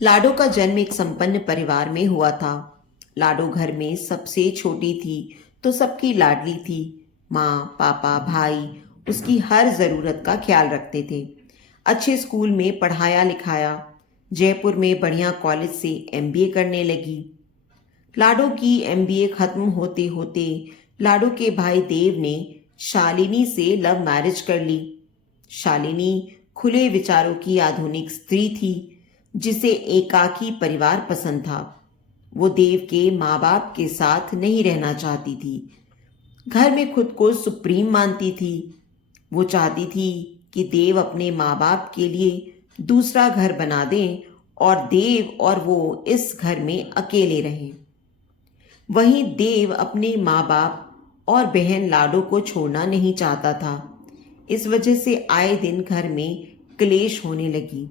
लाडो का जन्म एक संपन्न परिवार में हुआ था। लाडो घर में सबसे छोटी थी, तो सबकी लाडली थी। माँ, पापा, भाई उसकी हर ज़रूरत का ख्याल रखते थे। अच्छे स्कूल में पढ़ाया लिखाया, जयपुर में बढ़िया कॉलेज से एमबीए करने लगी। लाडो की एमबीए खत्म होते होते लाडो के भाई देव ने शालिनी से लव मैरिज कर ली। शालिनी खुले विचारों की आधुनिक स्त्री थी, जिसे एकाकी परिवार पसंद था। वो देव के माँ बाप के साथ नहीं रहना चाहती थी। घर में खुद को सुप्रीम मानती थी। वो चाहती थी कि देव अपने माँ बाप के लिए दूसरा घर बना दें और देव और वो इस घर में अकेले रहें। वहीं देव अपने माँ बाप और बहन लाडो को छोड़ना नहीं चाहता था। इस वजह से आए दिन घर में क्लेश होने लगी।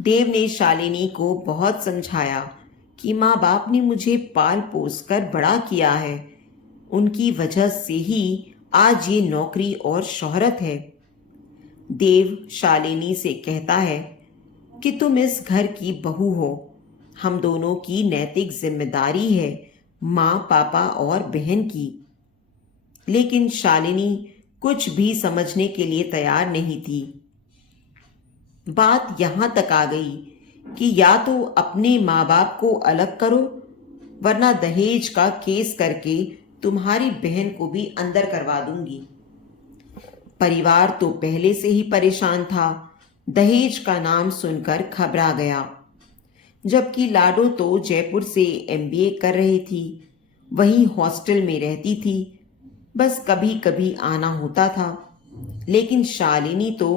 देव ने शालिनी को बहुत समझाया कि माँ बाप ने मुझे पाल पोस कर बड़ा किया है। उनकी वजह से ही आज ये नौकरी और शोहरत है। देव शालिनी से कहता है कि तुम इस घर की बहू हो। हम दोनों की नैतिक जिम्मेदारी है, माँ, पापा और बहन की। लेकिन शालिनी कुछ भी समझने के लिए तैयार नहीं थी। बात यहां तक आ गई कि या तो अपने माँ बाप को अलग करो, वरना दहेज का केस करके तुम्हारी बहन को भी अंदर करवा दूंगी। परिवार तो पहले से ही परेशान था। दहेज का नाम सुनकर घबरा गया। जबकि लाडो तो जयपुर से एमबीए कर रही थी, वहीं हॉस्टल में रहती थी। बस कभी कभी आना होता था। लेकिन शालिनी तो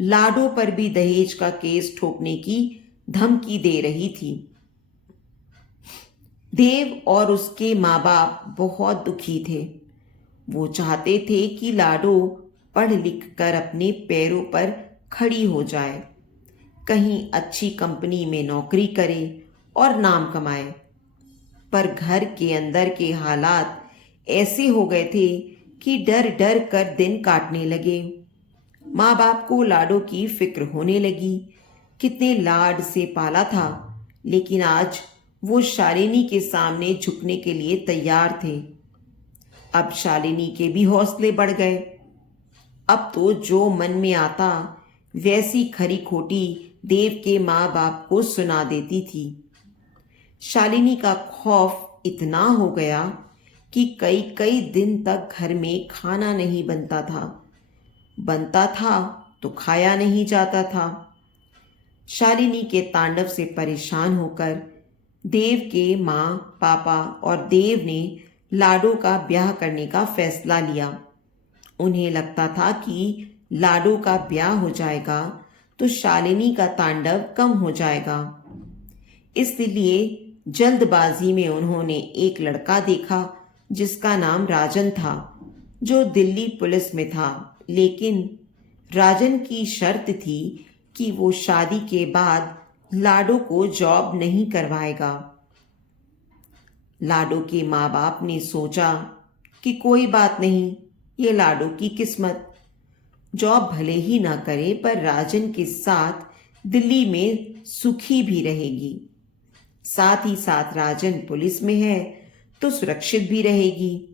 लाडो पर भी दहेज का केस ठोकने की धमकी दे रही थी। देव और उसके माँ बाप बहुत दुखी थे। वो चाहते थे कि लाडो पढ़ लिख कर अपने पैरों पर खड़ी हो जाए, कहीं अच्छी कंपनी में नौकरी करे और नाम कमाए। पर घर के अंदर के हालात ऐसे हो गए थे कि डर डर कर दिन काटने लगे। माँ बाप को लाडो की फिक्र होने लगी। कितने लाड से पाला था, लेकिन आज वो शालिनी के सामने झुकने के लिए तैयार थे। अब शालिनी के भी हौसले बढ़ गए। अब तो जो मन में आता वैसी खरी खोटी देव के माँ बाप को सुना देती थी। शालिनी का खौफ इतना हो गया कि कई कई दिन तक घर में खाना नहीं बनता था तो खाया नहीं जाता था। शालिनी के तांडव से परेशान होकर देव के माँ, पापा और देव ने लाडो का ब्याह करने का फैसला लिया। उन्हें लगता था कि लाडो का ब्याह हो जाएगा तो शालिनी का तांडव कम हो जाएगा। इसलिए जल्दबाजी में उन्होंने एक लड़का देखा जिसका नाम राजन था, जो दिल्ली पुलिस में था। लेकिन राजन की शर्त थी कि वो शादी के बाद लाडो को जॉब नहीं करवाएगा। लाडो के माँ बाप ने सोचा कि कोई बात नहीं, ये लाडो की किस्मत। जॉब भले ही ना करे, पर राजन के साथ दिल्ली में सुखी भी रहेगी। साथ ही साथ राजन पुलिस में है तो सुरक्षित भी रहेगी।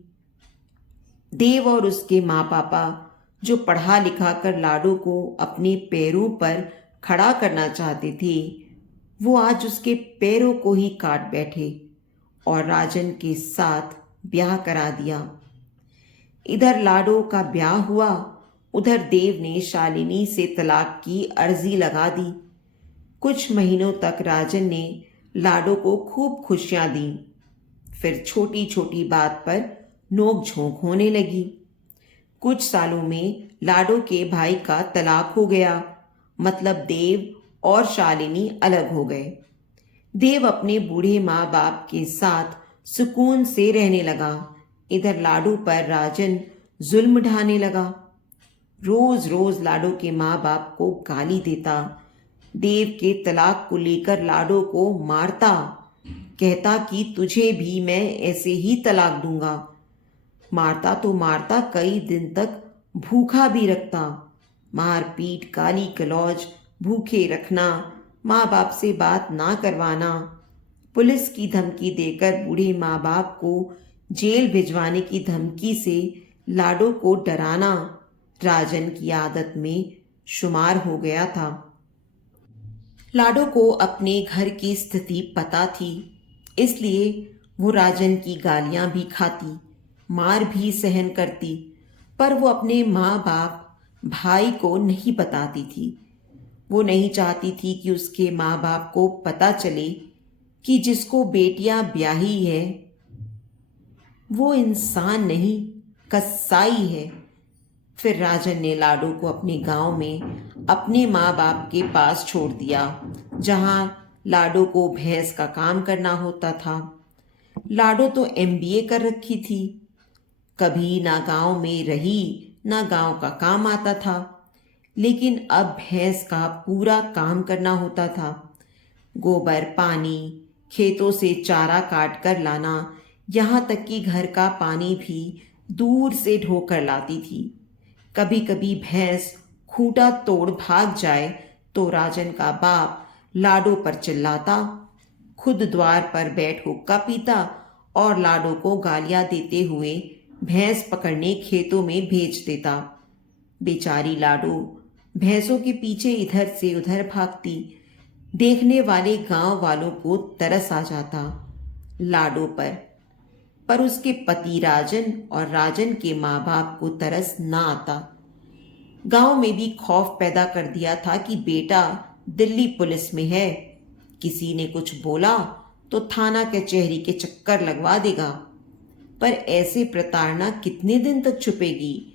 देव और उसके माँ पापा, जो पढ़ा लिखा कर लाडो को अपने पैरों पर खड़ा करना चाहते थे, वो आज उसके पैरों को ही काट बैठे और राजन के साथ ब्याह करा दिया। इधर लाडो का ब्याह हुआ, उधर देव ने शालिनी से तलाक की अर्जी लगा दी। कुछ महीनों तक राजन ने लाडो को खूब खुशियां दी। फिर छोटी छोटी बात पर नोक झोंक होने लगी। कुछ सालों में लाडो के भाई का तलाक हो गया। मतलब देव और शालिनी अलग हो गए। देव अपने बूढ़े माँ बाप के साथ सुकून से रहने लगा। इधर लाडो पर राजन जुल्म ढाने लगा। रोज रोज लाडो के माँ बाप को गाली देता। देव के तलाक को लेकर लाडो को मारता, कहता कि तुझे भी मैं ऐसे ही तलाक दूंगा। मारता तो मारता, कई दिन तक भूखा भी रखता। मार पीट, गाली गलौज, भूखे रखना, माँ बाप से बात ना करवाना, पुलिस की धमकी देकर बूढ़े माँ बाप को जेल भिजवाने की धमकी से लाडो को डराना राजन की आदत में शुमार हो गया था। लाडो को अपने घर की स्थिति पता थी, इसलिए वो राजन की गालियां भी खाती, मार भी सहन करती, पर वो अपने माँ बाप भाई को नहीं बताती थी। वो नहीं चाहती थी कि उसके माँ बाप को पता चले कि जिसको बेटियां ब्याही है वो इंसान नहीं, कसाई है। फिर राजन ने लाडो को अपने गांव में अपने माँ बाप के पास छोड़ दिया, जहां लाडो को भैंस का काम करना होता था। लाडो तो एमबीए कर रखी थी, कभी ना गांव में रही ना गांव का काम आता था, लेकिन अब भैंस का पूरा काम करना होता था। गोबर, पानी, खेतों से चारा काट कर लाना, यहाँ तक कि घर का पानी भी दूर से ढोकर लाती थी। कभी कभी भैंस खूंटा तोड़ भाग जाए तो राजन का बाप लाडो पर चिल्लाता, खुद द्वार पर बैठ हुक्का पीता और लाडो को गालियां देते हुए भैंस पकड़ने खेतों में भेज देता। बेचारी लाडो भैंसों के पीछे इधर से उधर भागती। देखने वाले गांव वालों को तरस आ जाता लाडो पर उसके पति राजन और राजन के माँ बाप को तरस ना आता। गांव में भी खौफ पैदा कर दिया था कि बेटा दिल्ली पुलिस में है, किसी ने कुछ बोला तो थाना कचहरी के चक्कर लगवा देगा। पर ऐसे प्रताड़ना कितने दिन तक छुपेगी?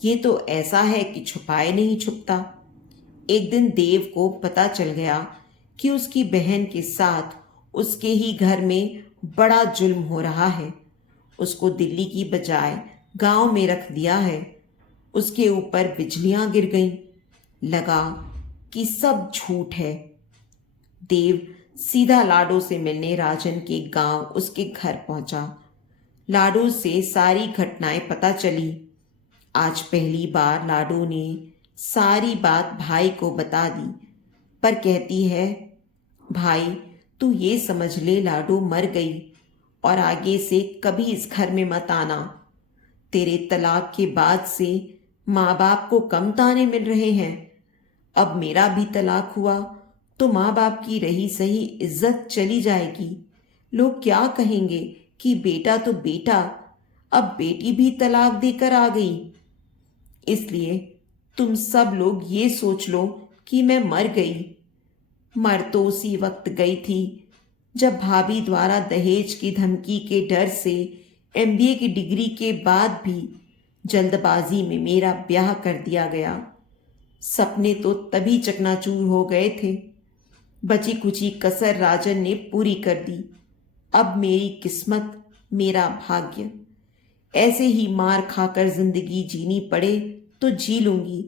ये तो ऐसा है कि छुपाए नहीं छुपता। एक दिन देव को पता चल गया कि उसकी बहन के साथ उसके ही घर में बड़ा जुल्म हो रहा है। उसको दिल्ली की बजाय गांव में रख दिया है। उसके ऊपर बिजलियां गिर गईं। लगा कि सब झूठ है। देव सीधा लाडो से मिलने राजन के गांव उसके घर पहुंचा। लाडो से सारी घटनाएं पता चली। आज पहली बार लाडो ने सारी बात भाई को बता दी, पर कहती है, भाई तू ये समझ ले लाडो मर गई और आगे से कभी इस घर में मत आना। तेरे तलाक के बाद से माँ बाप को कम ताने मिल रहे हैं। अब मेरा भी तलाक हुआ तो माँ बाप की रही सही इज्जत चली जाएगी। लोग क्या कहेंगे कि बेटा तो बेटा, अब बेटी भी तलाक देकर आ गई। इसलिए तुम सब लोग ये सोच लो कि मैं मर गई। मर तो उसी वक्त गई थी जब भाभी द्वारा दहेज की धमकी के डर से एमबीए की डिग्री के बाद भी जल्दबाजी में मेरा ब्याह कर दिया गया। सपने तो तभी चकनाचूर हो गए थे। बची कुची कसर राजन ने पूरी कर दी। अब मेरी किस्मत, मेरा भाग्य। ऐसे ही मार खाकर जिंदगी जीनी पड़े तो जी लूंगी,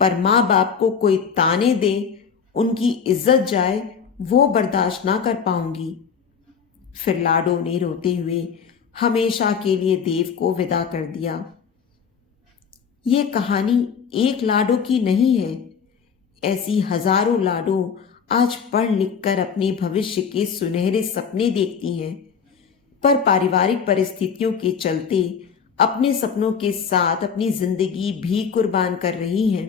पर माँ बाप को कोई ताने दे, उनकी इज्जत जाए, वो बर्दाश्त ना कर पाऊंगी। फिर लाडो ने रोते हुए हमेशा के लिए देव को विदा कर दिया। ये कहानी एक लाडो की नहीं है। ऐसी हजारों लाडो आज पढ़ लिख कर अपने भविष्य के सुनहरे सपने देखती हैं, पर पारिवारिक परिस्थितियों के चलते अपने सपनों के साथ अपनी जिंदगी भी कुर्बान कर रही हैं।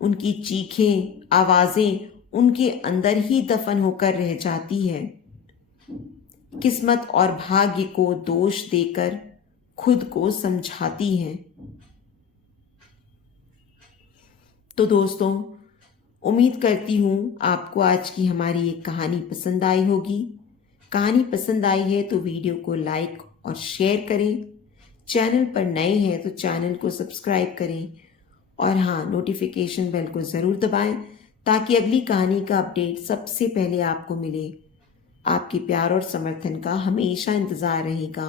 उनकी चीखें, आवाजें उनके अंदर ही दफन होकर रह जाती है। किस्मत और भाग्य को दोष देकर खुद को समझाती हैं। तो दोस्तों, उम्मीद करती हूँ आपको आज की हमारी ये कहानी पसंद आई होगी। कहानी पसंद आई है तो वीडियो को लाइक और शेयर करें। चैनल पर नए हैं तो चैनल को सब्सक्राइब करें और हाँ, नोटिफिकेशन बेल को ज़रूर दबाएं ताकि अगली कहानी का अपडेट सबसे पहले आपको मिले। आपके प्यार और समर्थन का हमेशा इंतज़ार रहेगा।